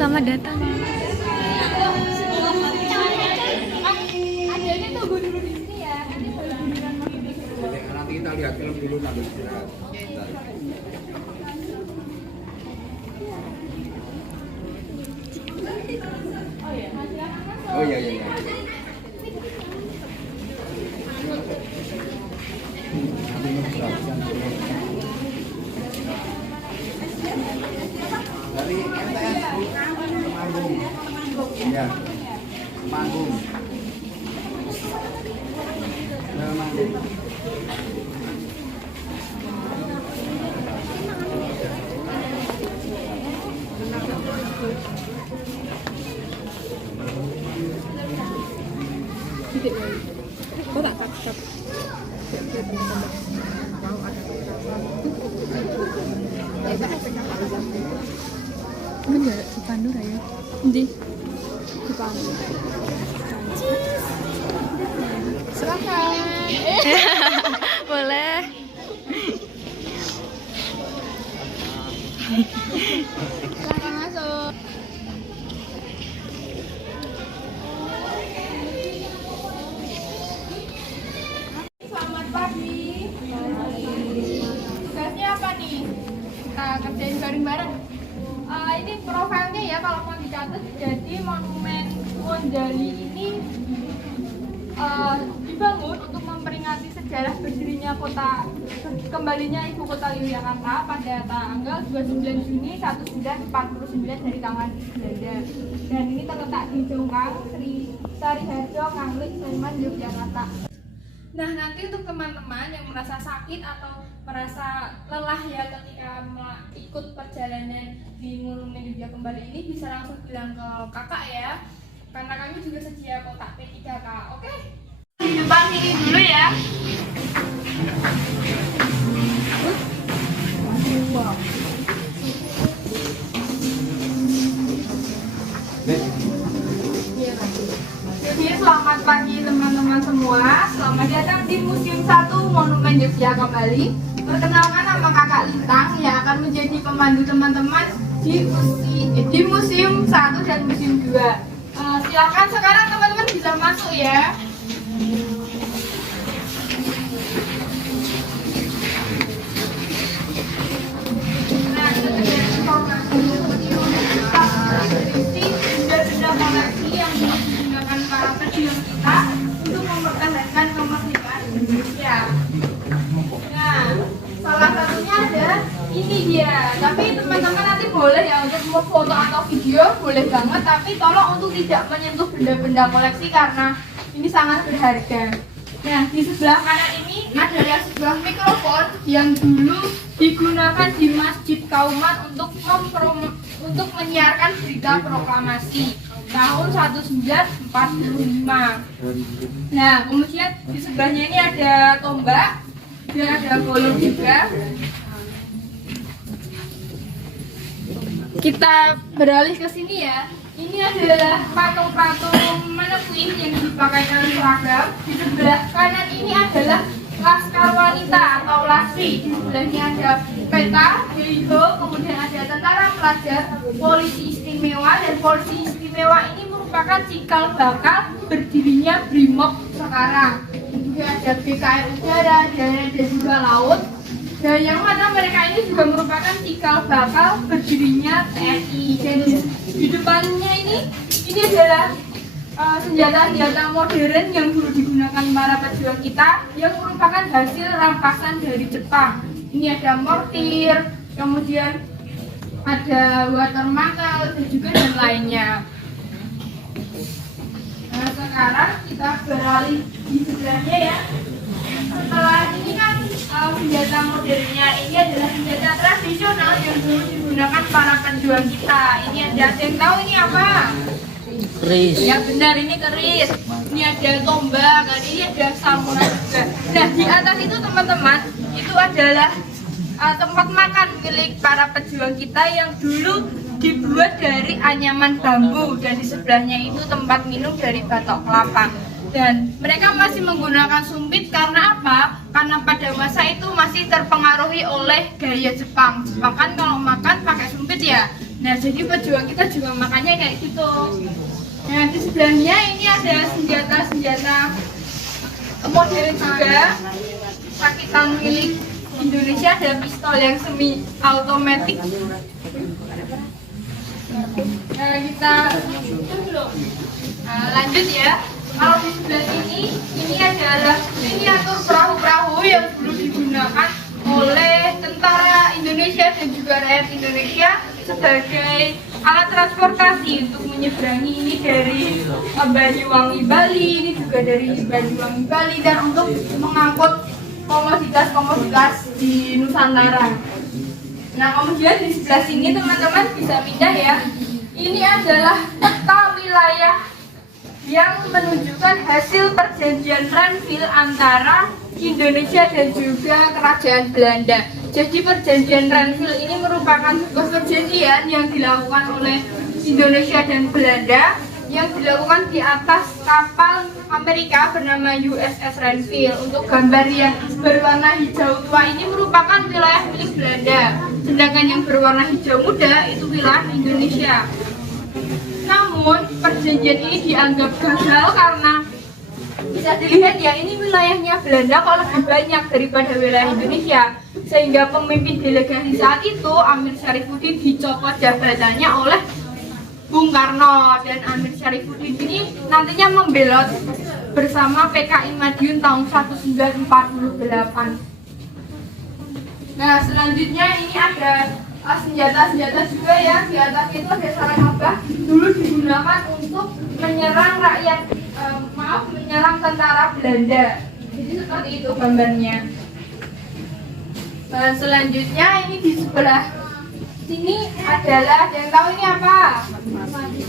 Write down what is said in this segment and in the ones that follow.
Selamat datang. Adanya tunggu dulu di sini ya. Nanti baru giliran makin di sini. Nanti kita lihat film dulu sambil istirahat. Oh iya iya. Dari MTS Temanggung. Iya. Temanggung. Temanggung. Kok tak kakak? Bener, di Pandu ya? Di Pandu. Silakan. Boleh. Silakan masuk. Selamat pagi. Tugasnya apa nih? Kita kerjain bareng-bareng. Ini profilnya ya kalau mau dicatat. Jadi monumen Wonjali ini dibangun untuk memperingati sejarah berdirinya kembalinya ibu kota Yogyakarta pada tanggal 29 Juni 1949 dari tangan Belanda. Dan ini terletak di Jongkang, Sri Sariharjo, Kangling, Sleman, Yogyakarta. Nah, nanti untuk teman-teman yang merasa sakit atau merasa lelah ya ketika ikut perjalanan di Monumen Yogyakarta Kembali ini bisa langsung bilang ke kakak ya. Karena kami juga sedia kotak P3K. Oke? Di depan sini dulu ya. Jadi selamat pagi teman-teman semua. Selamat datang di Museum 1 Monumen Yogyakarta Kembali. Perkenalkan nama kakak Lintang yang akan menjadi pemandu teman-teman di Museum 1 dan Museum 2. Silakan sekarang teman-teman bisa masuk ya. Nah, sekedar informasi museum kita berisi benda-benda koleksi yang digunakan para pejuang kita untuk mempertahankan kemerdekaan Indonesia. Nah, salah satunya ada ini dia. Tapi teman-teman nanti boleh ya untuk mau foto atau video boleh banget, tapi tolong untuk tidak menyentuh benda-benda koleksi karena ini sangat berharga. Nah, di sebelah kanan ini adalah sebuah mikrofon yang dulu digunakan di Masjid Kauman untuk menyiarkan berita proklamasi tahun 1945. Nah, kemudian di sebelahnya ini ada tombak dan ada golong juga. Kita beralih ke sini ya. Ini adalah patung-patung manekuin yang dipakai dalam seragam. Di sebelah kanan ini adalah Laskar Wanita atau Laswi. Di sebelahnya ada peta, heligo, kemudian ada tentara pelajar, polisi istimewa, dan polisi istimewa ini merupakan cikal bakal berdirinya Brimob sekarang. Juga ada BKR udara, darat, dan juga laut. Dan yang mana mereka ini juga merupakan cikal bakal berdirinya TNI. Dan di depannya ini adalah senjata-senjata modern yang dulu digunakan para pejuang kita yang merupakan hasil rampasan dari Jepang. Ini ada mortir, kemudian ada water muzzle dan juga dan lainnya. Nah, sekarang kita beralih di sebelahnya ya. Setelah ini kan senjata modernnya ini adalah senjata tradisional yang dulu digunakan para pejuang kita. Ini ada yang tahu ini apa? Keris. Ya benar, ini keris. Ini ada tombak, dan ini ada samurai juga. Nah, di atas itu teman-teman itu adalah tempat makan milik para pejuang kita yang dulu dibuat dari anyaman bambu, dan di sebelahnya itu tempat minum dari batok kelapa. Dan mereka masih menggunakan sumpit karena apa? Karena pada masa itu masih terpengaruhi oleh gaya Jepang. Jepang kan kalau makan pakai sumpit ya. Nah, jadi pejuang kita juga makanya kayak gitu. Nah, di sebelahnya ini ada senjata-senjata modern juga. Rakitan milik Indonesia, ada pistol yang semi automatic. Nah, kita lanjut ya. Kalau di sebelah ini adalah miniatur perahu-perahu yang dulu digunakan oleh tentara Indonesia dan juga rakyat Indonesia sebagai alat transportasi untuk menyeberangi ini dari Banyuwangi Bali, ini juga dari Banyuwangi Bali, dan untuk mengangkut komoditas-komoditas di Nusantara. Nah, kemudian di sebelah sini teman-teman bisa pindah ya. Ini adalah peta wilayah yang menunjukkan hasil perjanjian Renville antara Indonesia dan juga Kerajaan Belanda. Jadi perjanjian Renville ini merupakan sebuah perjanjian yang dilakukan oleh Indonesia dan Belanda yang dilakukan di atas kapal Amerika bernama USS Renville. Untuk gambar yang berwarna hijau tua ini merupakan wilayah milik Belanda, sedangkan yang berwarna hijau muda itu wilayah Indonesia. Namun perjanjian ini dianggap gagal karena bisa dilihat ya, ini wilayahnya Belanda kok lebih banyak daripada wilayah Indonesia, sehingga pemimpin delegasi saat itu Amir Syarifuddin dicopot jabatannya oleh Bung Karno, dan Amir Syarifuddin ini nantinya membelot bersama PKI Madiun tahun 1948. Nah, selanjutnya ini ada senjata-senjata juga ya. Di atas itu ada sarang abah, dulu digunakan untuk menyerang menyerang tentara Belanda. Jadi seperti itu gambarnya. Nah, selanjutnya ini di sebelah sini adalah, yang tahu ini apa?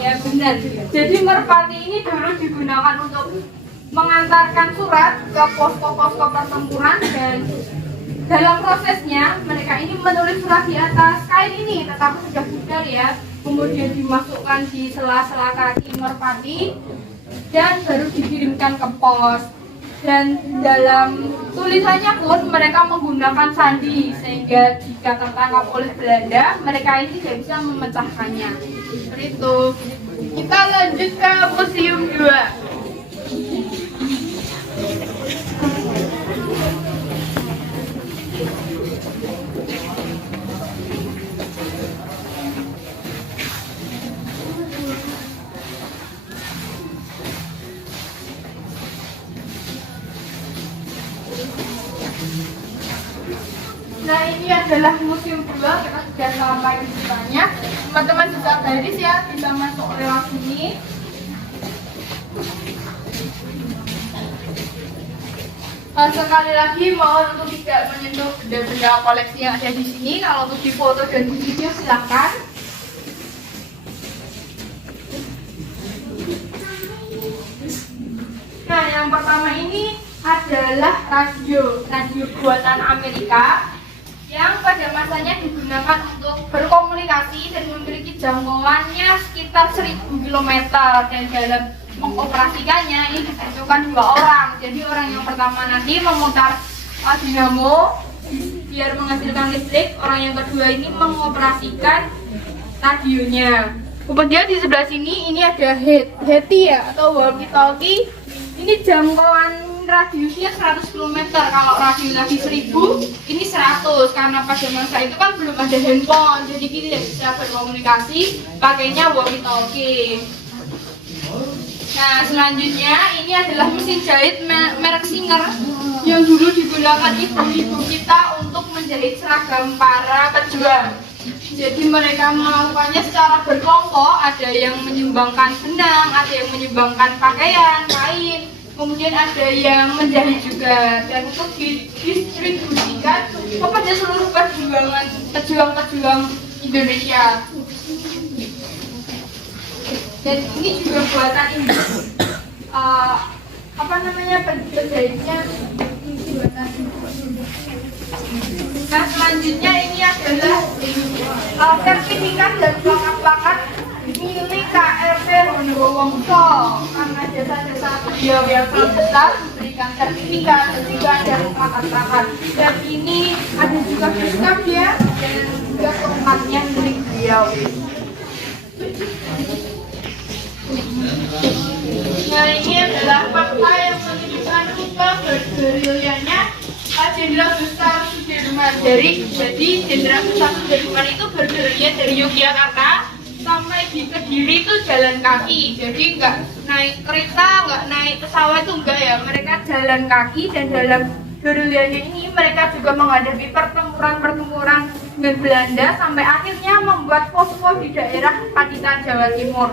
Ya benar. Jadi merpati ini dulu digunakan untuk mengantarkan surat ke posko-posko pertempuran, dan dalam prosesnya mereka ini menulis surat di atas kain ini, tetapi sudah pudar ya. Kemudian dimasukkan di sela-sela kaki merpati dan baru dikirimkan ke pos. Dan dalam tulisannya pun mereka menggunakan sandi, sehingga jika tertangkap oleh Belanda mereka ini tidak bisa memecahkannya. Seperti itu. Kita lanjut ke museum 2. Nah, ini adalah museum 2, kita sudah sampai di depannya. Teman-teman bisa baris ya, bisa masuk lewat sini. Sekali lagi mohon untuk tidak menyentuh benda-benda koleksi yang ada di sini. Kalau untuk difoto dan di video silakan. Nah, yang pertama ini adalah radio buatan Amerika yang pada masanya digunakan untuk berkomunikasi dan memiliki jangkauannya sekitar 1000 km, dan dalam mengoperasikannya ini dibutuhkan 2 orang. Jadi orang yang pertama nanti memutar dinamo biar menghasilkan listrik, orang yang kedua ini mengoperasikan radionya. Kemudian di sebelah sini ini ada HETI ya, atau walkie talkie. Ini jangkauan radiusnya 100 km. Kalau radius lagi 1000, ini 100, karena pada masa itu kan belum ada handphone, jadi kita tidak bisa berkomunikasi, pakainya walkie talkie. Nah, selanjutnya ini adalah mesin jahit merek Singer yang dulu digunakan ibu-ibu kita untuk menjahit seragam para pejuang. Jadi mereka melakukannya secara berkelompok, ada yang menyumbangkan benang, ada yang menyumbangkan pakaian, kain, kemudian ada yang menjahit juga, dan untuk didistribusikan kepada seluruh pejuang-pejuang Indonesia. Dan ini juga buatan ini, penjahitnya buatan. Nah, selanjutnya ini adalah sertifikat dan plakat-plakat milik KRP Wonogowongso, karena jasa-jasa beliau yang sangat besar memberikan sertifikat dan juga ada plakat-plakat. Dan ini ada juga beskap ya, dan juga tongkatnya milik beliau. Riau. Nah, ini adalah fakta yang menunjukkan rupa bergerilyanya Jenderal Besar Sudirman. Jadi Jenderal Besar Sudirman itu bergerilya dari Yogyakarta sampai di Kediri itu jalan kaki. Jadi nggak naik kereta, nggak naik pesawat itu enggak ya. Mereka jalan kaki, dan dalam gerilyanya ini mereka juga menghadapi pertempuran dengan Belanda sampai akhirnya membuat posko di daerah Pacitan, Jawa Timur.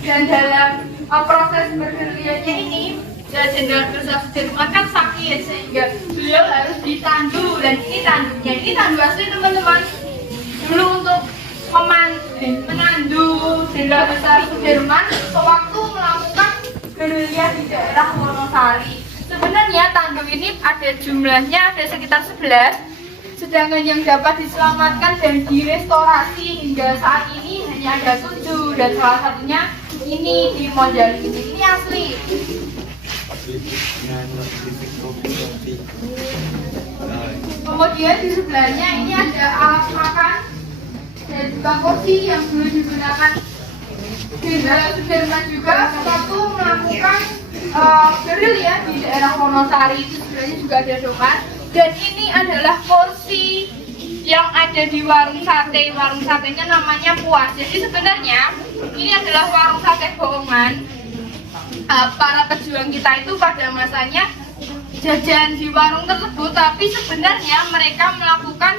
Dan dalam proses bergerilyanya ini, Jenderal Besar Sudirman kan sakit sehingga beliau harus ditandu, dan ini tandunya ini tandu asli teman-teman. Dulu untuk menandu Jenderal Besar Sudirman sewaktu melakukan gerilya di daerah Wonosari. Sebenarnya tandu ini ada jumlahnya ada sekitar 11, sedangkan yang dapat diselamatkan dan direstorasi hingga saat ini hanya ada 7, dan salah satunya ini di Monjali. Ini asli. Kemudian di sebelahnya ini ada alat makan dan juga kursi yang dulu digunakan Jenderal Sudirman juga waktu melakukan gerilya di daerah Wonosari. Itu sebenarnya juga ada domat, dan ini adalah kursi yang ada di warung sate. Warung satenya namanya Puas. Jadi sebenarnya ini adalah warung sate bohongan. Para pejuang kita itu pada masanya jajan di warung tersebut, tapi sebenarnya mereka melakukan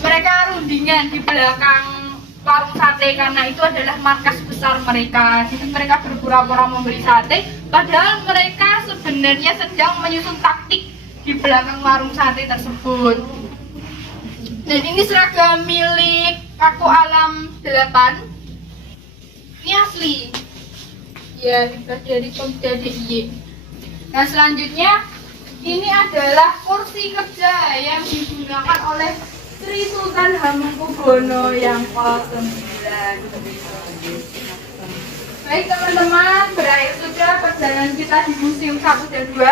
mereka rundingan di belakang warung sate karena itu adalah markas besar mereka. Jadi mereka berpura-pura memberi sate, padahal mereka sebenarnya sedang menyusun taktik di belakang warung sate tersebut. Dan ini seragam milik Paku Alam 8. Ini asli. Ya, dibuat dari Pemuda DIY. Nah, selanjutnya ini adalah kursi kerja yang digunakan oleh Sri Sultan Hamengkubuwono yang ke-9. Baik teman-teman, berakhir sudah perjalanan kita di Museum 1 dan 2.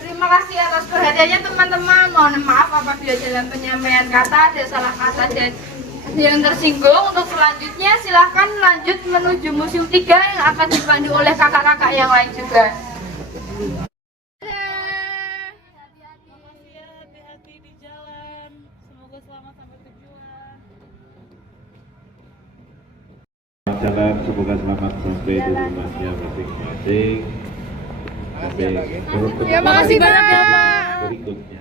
Terima kasih atas perhatiannya teman-teman. Mohon maaf apabila dalam penyampaian kata ada salah kata dan yang tersinggung. Untuk selanjutnya silahkan lanjut menuju Museum 3 yang akan dipandu oleh kakak-kakak yang lain juga. Hati-hati di jalan. Semoga selamat sampai tujuan. Jalan, semoga selamat sampai di rumahnya masing-masing. Ya, makasih banyak ya, Pak. Berikutnya,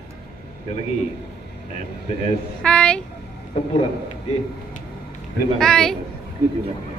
sekali lagi MTS Hai. Tempuran. Terima kasih. Hai. Kunjungannya.